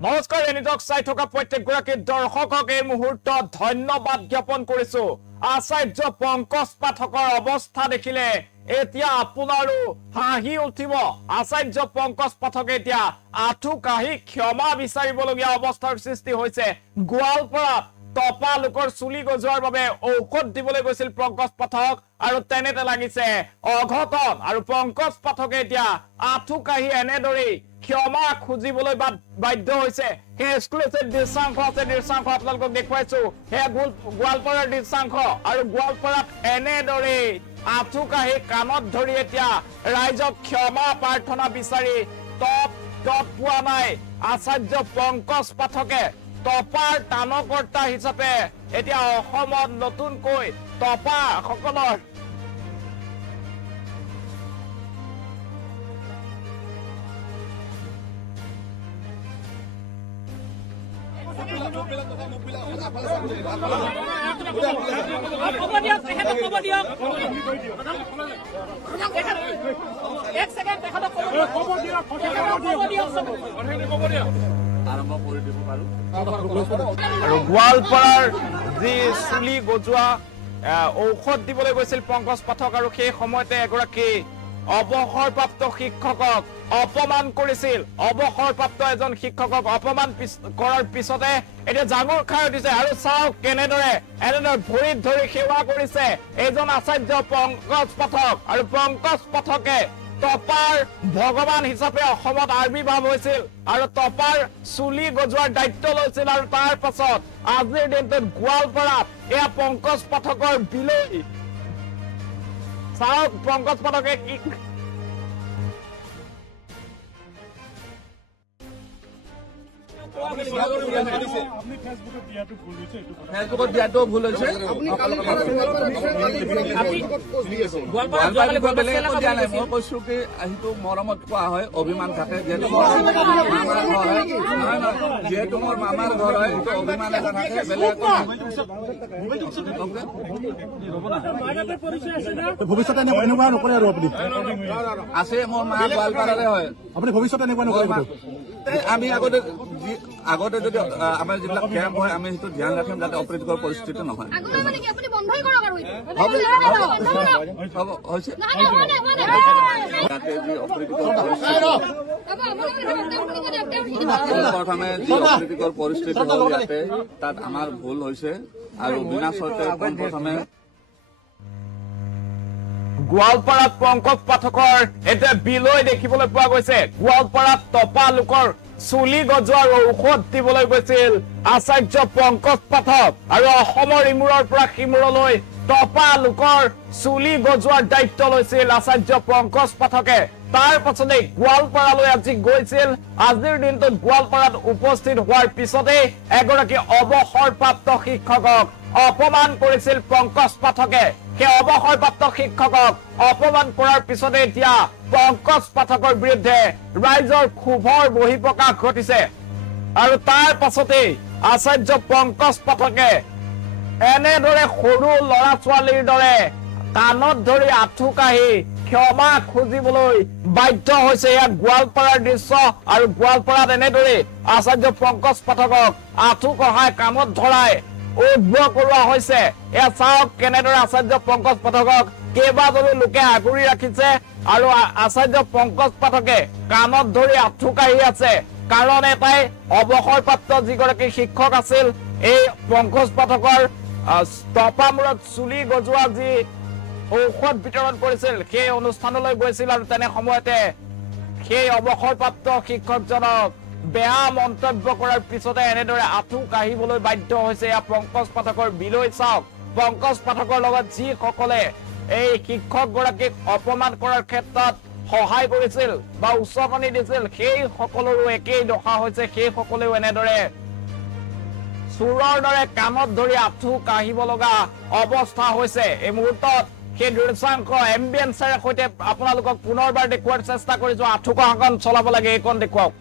নমস্কাৰ এনিটক চাই থকা প্ৰত্যেকগৰাকী দৰ্শকক এই মুহূৰ্তত ধন্যবাদ জ্ঞাপন কৰিছো আচাৰ্য পংকজ পাঠকৰ অৱস্থা দেখিলে এতিয়া আপোনাৰো হাঁহি উঠিব আচাৰ্য পংকজ পাঠকে এতিয়া আঠু কাহি ক্ষমা বিচাৰিবলগীয়া অৱস্থাৰ সৃষ্টি হৈছে গোৱালপাৰাত টপা লোকৰ চুলি গজোৱাৰ বাবে ঔষধ দিবলৈ গৈছিল পংকজ পাঠক আৰু তেনেতে লাগিছে অঘটন আৰু পংকজ পাঠকে এতিয়া আঠু কাহি এনেদৰে ক্ষমা খুজিবলৈ বাধ্য হৈছে হে এক্সক্লুসিভ দৃশ্যাংশ আছে দৃশ্যাংশ আপোনালোকক দেখুৱাইছো হে গোৱালপাৰাৰ দৃশ্যাংশ আৰু গোৱালপাৰাত এনেদৰে আঠু কাহি কাণত ধৰি এতিয়া ৰাইজক ক্ষমা প্ৰাৰ্থনা বিচাৰি টপ পোৱা নাই আচাৰ্য পংকজ পাঠকে টপাৰ টানকৰ্তা হিচাপে এতিয়া অসমত নতুনকৈ টপা সকলৰ আৰু গোৱালপাৰাৰ যি চুলি গজোৱা ঔষধ দিবলৈ গৈছিল পংকজ পাঠক আৰু সেই সময়তে এগৰাকী অৱসৰপ্ৰাপ্ত শিক্ষকক অপমান কৰিছিল অৱসৰপ্ৰাপ্ত এজন শিক্ষকক অপমান কৰাৰ পিছতে এতিয়া জাঙুৰ খাই উঠিছে আৰু চাওক কেনেদৰে ভৰিত ধৰি সেৱা কৰিছে এইজন আচাৰ্য পংকজ পাঠক আৰু পংকজ পাঠকে টপাৰ ভগৱান হিচাপে অসমত আবিৰ্ভাৱ হৈছিল আৰু টপাৰ চুলি গজোৱাৰ দায়িত্ব লৈছিল আৰু তাৰ পাছত আজিৰ দিনটোত গোৱালপাৰাত এয়া পংকজ পাঠকৰ বিলৈ চাওক পংকজ পাঠকে কি ফেচবুকত দিয়াটো ভুল হৈছে মই কৈছো কি সেইটো মৰমত কোৱা হয় অভিমান থাকে যিহেতু মোৰ মামাৰ ঘৰ হয় সেইটো অভিমান এটা থাকে বেলেগ ভৱিষ্যতে এনেকুৱা নকৰে আৰু আপুনি আছে মোৰ মা গোৱালপাৰাৰে হয় আপুনি ভৱিষ্যতে এনেকুৱা নকৰে আমি আগতে যদি আমাৰ যিবিলাক কেম্প হয় আমি সেইটো ধ্যান ৰাখিম যাতে অপ্ৰীতিকৰ পৰিস্থিতি নহয় যাতে যি অপ্ৰীতিকৰ পৰিস্থিতি হ'ল যাতে তাত আমাৰ ভুল হৈছে আৰু বিনা চৰ্তে প্ৰথমে গোৱালপাৰাত পংকজ পাঠকৰ এতিয়া বিলৈ দেখিবলৈ পোৱা গৈছে গোৱালপাৰাত টপা লোকৰ চুলি গজোৱাৰ ঔষধ দিবলৈ গৈছিল আচাৰ্য পংকজ পাঠক আৰু অসমৰ ইমূৰৰ পৰা সিমূৰলৈ টপা লোকৰ চুলি গজোৱাৰ দায়িত্ব লৈছিল আচাৰ্য পংকজ পাঠকে তাৰ পাছতে গোৱালপাৰালৈ আজি গৈছিল আজিৰ দিনটোত গোৱালপাৰাত উপস্থিত হোৱাৰ পিছতে এগৰাকী অৱসৰপ্ৰাপ্ত শিক্ষকক অপমান কৰিছিল পংকজ পাঠকে সেই অৱসৰপ্ৰাপ্ত শিক্ষকক অপমান কৰাৰ পিছতে এতিয়া পংকজ পাঠকৰ বিৰুদ্ধে ৰাইজৰ ক্ষোভৰ বহিঃপ্ৰকাশ ঘটিছে আৰু তাৰ পাছতে আচাৰ্য পংকজ পাঠকে এনেদৰে সৰু ল'ৰা ছোৱালীৰ দৰে কাণত ধৰি আঁঠু কাহি ক্ষমা খুজিবলৈ বাধ্য হৈছে এয়া গোৱালপাৰাৰ দৃশ্য আৰু গোৱালপাৰাত এনেদৰে আচাৰ্য পংকজ পাঠকক আঁঠু কহাই কামত ধৰাই উদ্ভৱ কৰোৱা হৈছে এয়া চাওক কেনেদৰে আচাৰ্য পংকজ পাঠকক কেইবাজনো লোকে আগুৰি ৰাখিছে আৰু আচাৰ্য পংকজ পাঠকে কাণত ধৰি আঁঠু কাহি আছে কাৰণ এটাই অৱসৰপ্ৰাপ্ত যিগৰাকী শিক্ষক আছিল এই পংকজ পাঠকৰ টপামূৰত চুলি গজোৱা যি ঔষধ বিতৰণ কৰিছিল সেই অনুষ্ঠানলৈ গৈছিল আৰু তেনে সময়তে সেই অৱসৰপ্ৰাপ্ত শিক্ষকজনক বেয়া মন্তব্য কৰাৰ পিছতে এনেদৰে আঁঠু কাহিবলৈ বাধ্য হৈছে এয়া পংকজ পাঠকৰ বিলৈ চাওক পংকজ পাঠকৰ লগত যিসকলে এই শিক্ষকগৰাকীক অপমান কৰাৰ ক্ষেত্ৰত সহায় কৰিছিল বা উচতনি দিছিল সেই সকলৰো একেই দশা হৈছে সেই সকলেও এনেদৰে চোৰৰ দৰে কামত ধৰি আঁঠু কাহিব লগা অৱস্থা হৈছে এই মুহূৰ্তত সেই দৃশ্যাংশ এম্বিয়েন্সেৰে সৈতে আপোনালোকক পুনৰবাৰ দেখুৱাৰ চেষ্টা কৰিছো আঁঠু কহাখন চলাব লাগে এইখন দেখুৱাওক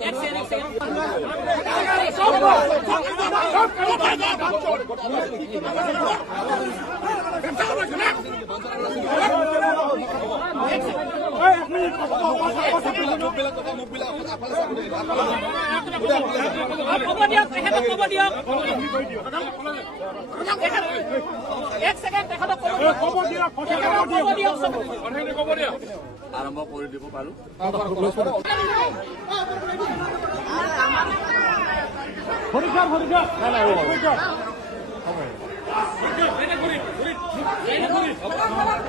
এক সেকেন্ড আৰম্ভ কৰি দিব পাৰো।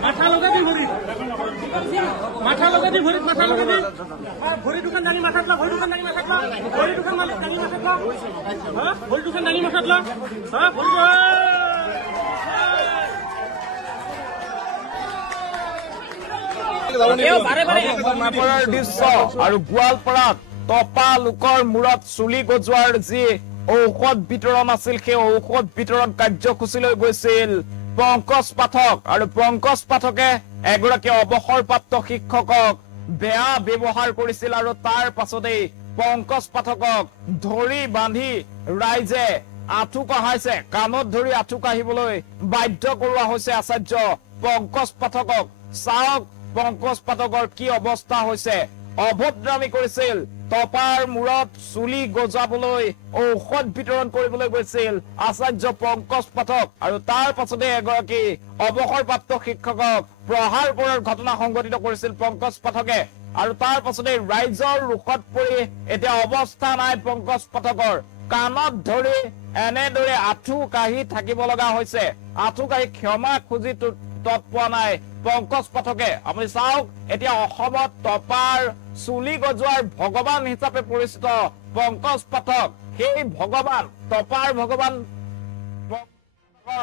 মাথা লগাবি ভৰি মাথা লগাবি ভৰিত মাথা লগাবি ভৰি দুখন দাঙি মাথাত লা ভৰি দুখন দাঙি মাথাত লা ভৰি দুখন দাঙি মাথাত লা ভৰি দুখন দাঙি মাথাত লা ভৰি দৃশ্য আৰু গোৱালপাৰাত তপা লোকৰ মূৰত চুলি গজোৱাৰ যি ঔষধ বিতৰণ আছিল সেই ঔষধ বিতৰণ কাৰ্যসূচীলৈ গৈছিল পংকজ পাঠক আৰু পংকজ পাঠকে এগৰাকী অৱসৰপ্ৰাপ্ত শিক্ষকক বেয়া ব্যৱহাৰ কৰিছিল আৰু তাৰ পাছতেই পংকজ পাঠকক ধৰি বান্ধি ৰাইজে আঁঠু কঢ়াইছে কাণত ধৰি আঁঠু কাঢ়িবলৈ বাধ্য কৰোৱা হৈছে আচাৰ্য পংকজ পাঠকক। চাওক পংকজ পাঠকৰ কি অৱস্থা হৈছে। অভদ্ৰামী কৰিছিল তপাৰ মূৰত চুলি গজাবলৈ ঔষধ বিতৰণ কৰিবলৈ গৈছিল আচাৰ্য পংকজ পাঠক আৰু তাৰ পাছতে এগৰাকী অৱসৰপ্ৰাপ্ত শিক্ষকক প্ৰহাৰ কৰাৰ ঘটনা সংঘটিত কৰিছিল পংকজ পাঠকে আৰু তাৰ পাছতে ৰাইজৰ ৰোষত পৰি এতিয়া অৱস্থা নাই পংকজ পাঠকৰ। কাণত ধৰি এনেদৰে আঁঠু কাঢ়ি থাকিব লগা হৈছে। আঁঠু কাঢ়ি ক্ষমা খুজি তৎ পোৱা নাই পংকজ পাঠকে। আপুনি চাওক এতিয়া অসমত টপাৰ চুলি গজোৱাৰ ভগৱান হিচাপে পৰিচিত পংকজ পাঠক। সেই ভগৱান টপাৰ ভগৱান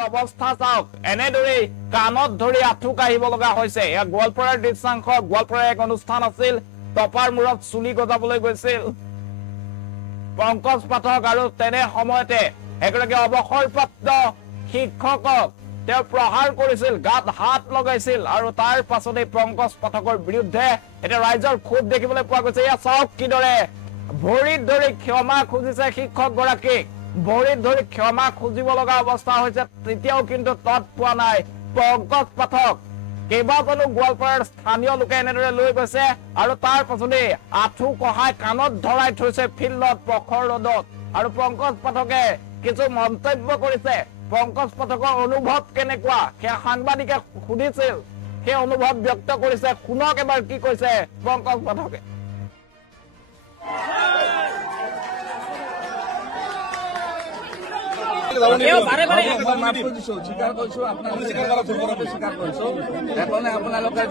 অৱস্থা চাওক এনেদৰে কাণত ধৰি আঁঠু কাঢ়িব লগা হৈছে। এয়া গোৱালপাৰাৰ দৃশ্যাংশ। গোৱালপাৰাৰ এক অনুষ্ঠান আছিল, টপাৰ মূৰত চুলি গজাবলৈ গৈছিল পংকজ পাঠক আৰু তেনে সময়তে এগৰাকী অৱসৰপ্ৰাপ্ত শিক্ষকক তেওঁ প্ৰহাৰ কৰিছিল, গাত হাত লগাইছিল আৰু তাৰ পাছতে পংকজ পাঠকৰ বিৰুদ্ধে এতিয়া ৰাইজৰ ক্ষোভ দেখিবলৈ পোৱা গৈছে। এয়া চাওক কিদৰে ভৰিত ধৰি ক্ষমা খুজিছে শিক্ষকগৰাকীক, ভৰিত ধৰি ক্ষমা খুজিব লগা অৱস্থা হৈছে। তেতিয়াও কিন্তু তৎ পোৱা নাই পংকজ পাঠক। কেইবাজনো গোৱালপাৰাৰ স্থানীয় লোকে এনেদৰে লৈ গৈছে আৰু তাৰ পাছতে আঁঠু কঢ়াই কাণত ধৰাই থৈছে ফিল্ডত প্ৰখৰ ৰ'দত আৰু পংকজ পাঠকে কিছু মন্তব্য কৰিছে। পংকজ পাঠকৰ অনুভৱ কেনেকুৱা সেয়া সাংবাদিকে সুধিছিল, সেই অনুভৱ ব্যক্ত কৰিছে। শুনক এবাৰ কি কৈছে পংকজ পাঠকে। স্বীকাৰ কৰিছো আপোনালোকে স্বীকাৰ কৰিছো। সেইকাৰণে আপোনালোকে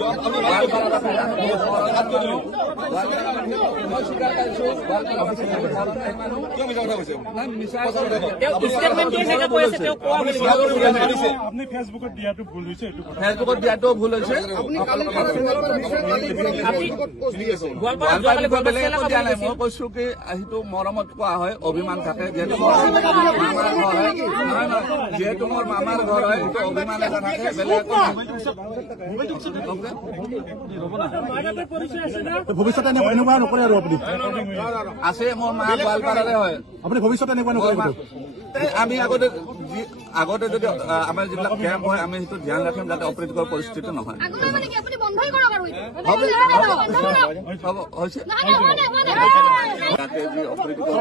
মই স্বীকাৰ কৰিছো ফেচবুকত দিয়াটো ভুল হৈছে, ফেচবুকত দিয়াটো ভুল হৈছে। মই কৈছো কি সেইটো মৰমত কোৱা হয়, অভিমান থাকে। যিহেতু যিহেতু মোৰ মামাৰ ঘৰ হয় সেইটো অভিমান এটা থাকে, বেলেগ ভৱিষ্যতে এনেকুৱা নকৰে আৰু আপুনি আছে। মোৰ মা গোৱালপাৰাৰে হয়। আপুনি ভৱিষ্যতে এনেকুৱা নকৰে। আমি আগতে যদি আমাৰ যিবিলাক কেম্প হয় আমি সেইটো ধ্যান ৰাখিম যাতে অপ্ৰীতিকৰ পৰিস্থিতি নহয়। হৈছে যি অপ্ৰীতিকৰ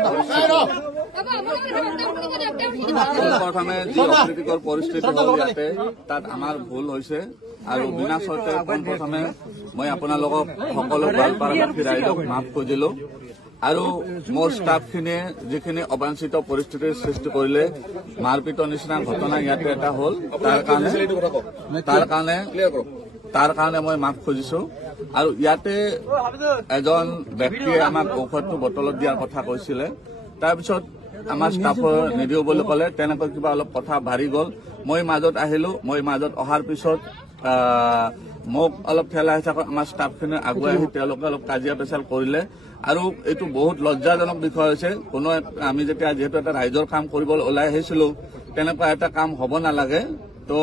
প্ৰথমে যি অপ্ৰীতিকৰ পৰিস্থিতি হ'ল ইয়াতে তাত আমাৰ ভুল হৈছে আৰু বিনা চৰ্তে প্ৰথমে মই আপোনালোকক সকলো গোৱালপাৰাবাসী ৰাইজক মাফ খুজিলো আৰু মোৰ ষ্টাফখিনিয়ে যিখিনি অবাঞ্ছিত পৰিস্থিতিৰ সৃষ্টি কৰিলে, মাৰপিটৰ নিচিনা ঘটনা ইয়াতে এটা হ'ল, তাৰ কাৰণে মই মাফ খুজিছো। আৰু ইয়াতে এজন ব্যক্তিয়ে আমাক ঔষধটো বটলত দিয়াৰ কথা কৈছিলে, তাৰপিছত আমাৰ ষ্টাফৰ নিদিও বুলি ক'লে। তেনেকৈ কিবা অলপ কথা বাঢ়ি গ'ল। মই মাজত আহিলো। মই মাজত অহাৰ পিছত মোক অলপ ঠেলা হেঁচা কৰি আমাৰ ষ্টাফখিনি আগুৱাই আহি তেওঁলোকে অলপ কাজিয়া পেচাল কৰিলে আৰু এইটো বহুত লজ্জাজনক বিষয় হৈছে। আমি যেতিয়া যিহেতু এটা ৰাইজৰ কাম কৰিবলৈ ওলাই আহিছিলো, তেনেকুৱা এটা কাম হ'ব নালাগে। তো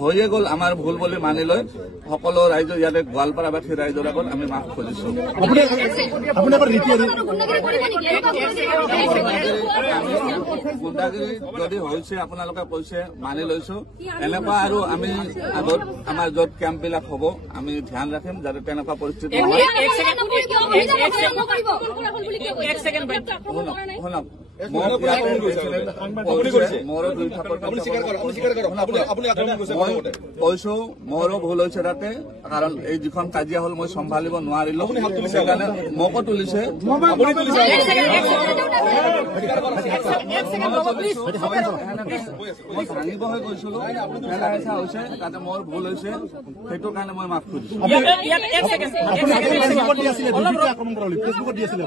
হৈয়ে গ'ল আমাৰ ভুল বুলি মানি লৈ সকলো ৰাইজ ইয়াতে গোৱালপাৰাবাসী ৰাইজৰ আগত আমি মাফ খুজিছো গুণ্ডাগিৰি যদি হৈছে আপোনালোকে কৈছে মানি লৈছো এনেকুৱা আৰু আমি আগত আমাৰ য'ত কেম্পবিলাক হ'ব আমি ধ্যান ৰাখিম যাতে তেনেকুৱা পৰিস্থিতি নহয় শুনক মোৰো দুই মই কৈছো মোৰো ভুল হৈছে তাতে কাৰণ এই যিখন কাজিয়া হ'ল মই চম্ভালিব নোৱাৰিলো সেইকাৰণে মোকো তুলিছে মই ভাঙিব হৈ গৈছিলো হেঁচা হৈছে তাতে মোৰ ভুল হৈছে সেইটো কাৰণে মই মাফ খুজিছো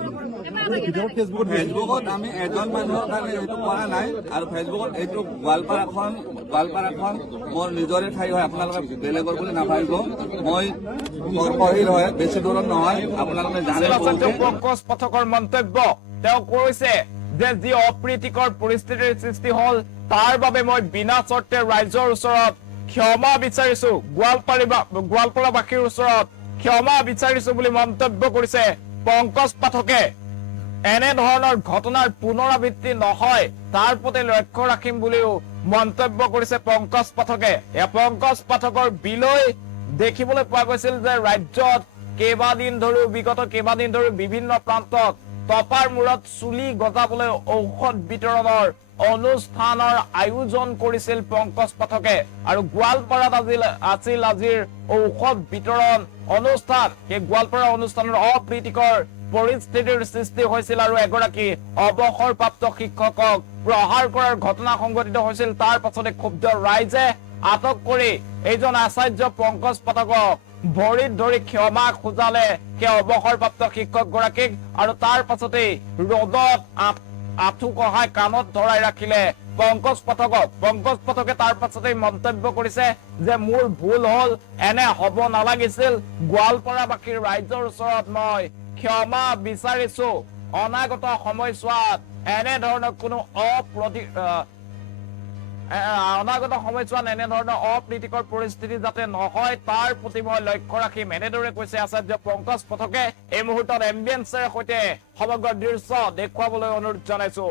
ফেচবুকত আমি এজন মানুহৰ কাৰণে এইটো কৰা নাই আৰু ফেচবুকত এইটো গোৱালপাৰাখন মোৰ নিজৰে ঠাই হয় আপোনালোকে বেলেগৰ বুলি নাভাবিব মই শহীদ হয় বেছি দূৰত নহয় আপোনালোকে জানে পংকজ পাঠকৰ মন্তব্য তেওঁ কৈছে যে যি অপ্ৰীতিকৰ পৰিস্থিতিৰ সৃষ্টি হল তাৰ বাবে মই বিনা চৰ্তে ৰাইজৰ ওচৰত ক্ষমা বিচাৰিছো গোৱালপাৰাবাসীৰ ওচৰত ক্ষমা বিচাৰিছো বুলি মন্তব্য কৰিছে পংকজ পাঠকে এনে ধৰণৰ ঘটনাৰ পুনৰাবৃত্তি নহয় তাৰ প্ৰতি লক্ষ্য ৰাখিম বুলিও মন্তব্য কৰিছে পংকজ পাঠকে পংকজ পাঠকৰ বিলৈ দেখিবলৈ পোৱা গৈছিল যে ৰাজ্যত বিগত কেইবাদিন ধৰি বিভিন্ন প্ৰান্তত টপাৰ মূৰত চুলি গজাবলৈ ঔষধ বিতৰণৰ অনুষ্ঠানৰ আয়োজন কৰিছিল পংকজ পাঠকে আৰু গোৱালপাৰাত আছিল আজিৰ ঔষধ বিতৰণ অনুষ্ঠান এই গোৱালপাৰা অনুষ্ঠানৰ অপ্ৰীতিকৰ পৰিস্থিতিৰ সৃষ্টি হৈছিল আৰু এগৰাকী অৱসৰপ্ৰাপ্ত শিক্ষকক প্ৰহাৰ কৰাৰ ঘটনা সংঘটিত হৈছিল তাৰ পাছতে ক্ষুব্ধ ৰাইজে আটক কৰি এইজন আচাৰ্য পংকজ পাঠকক ভৰিত ধৰি ক্ষমা খোজালে সেই অৱসৰপ্ৰাপ্ত শিক্ষকগৰাকীক আৰু তাৰ পাছতে ৰ'দত আঁঠু কহাই কাণত ধৰাই ৰাখিলে পংকজ পাঠকে তাৰ পাছতে মন্তব্য কৰিছে যে মোৰ ভুল হল এনে হ'ব নালাগিছিল গোৱালপাৰাবাসীৰ ৰাইজৰ ওচৰত মই ক্ষমা বিচাৰিছো অনাগত সময়ছোৱাত এনে ধৰণৰ কোনো অপ্ৰীতিকৰ পৰিস্থিতি যাতে নহয় তাৰ প্ৰতি মই লক্ষ্য ৰাখিম এনেদৰে কৈছে আচাৰ্য পংকজ পাঠকে এই মুহূৰ্তত এম্বিয়েন্সৰ সৈতে সমগ্ৰ দৃশ্য দেখুৱাবলৈ অনুৰোধ জনাইছো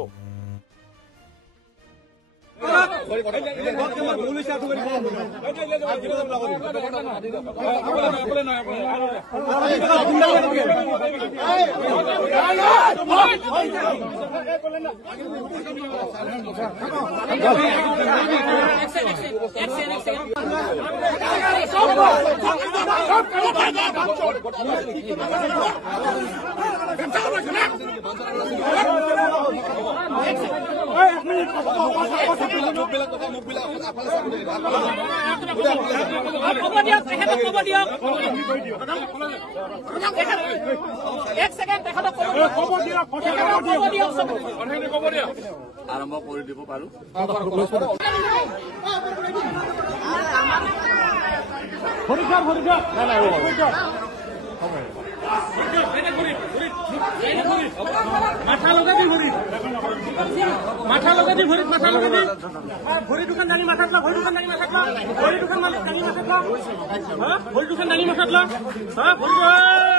আৰম্ভ কৰি দিব পাৰো মাথা লগাবি ভৰিত মাথা লগাবি ভৰি দুখন দাঙি মাথাত লা ভৰি দুখন দাঙি মাথাত লা ভৰি দুখন দাঙি মাথাত লা ভৰি দুখন দাঙি মাথাত লা ভৰি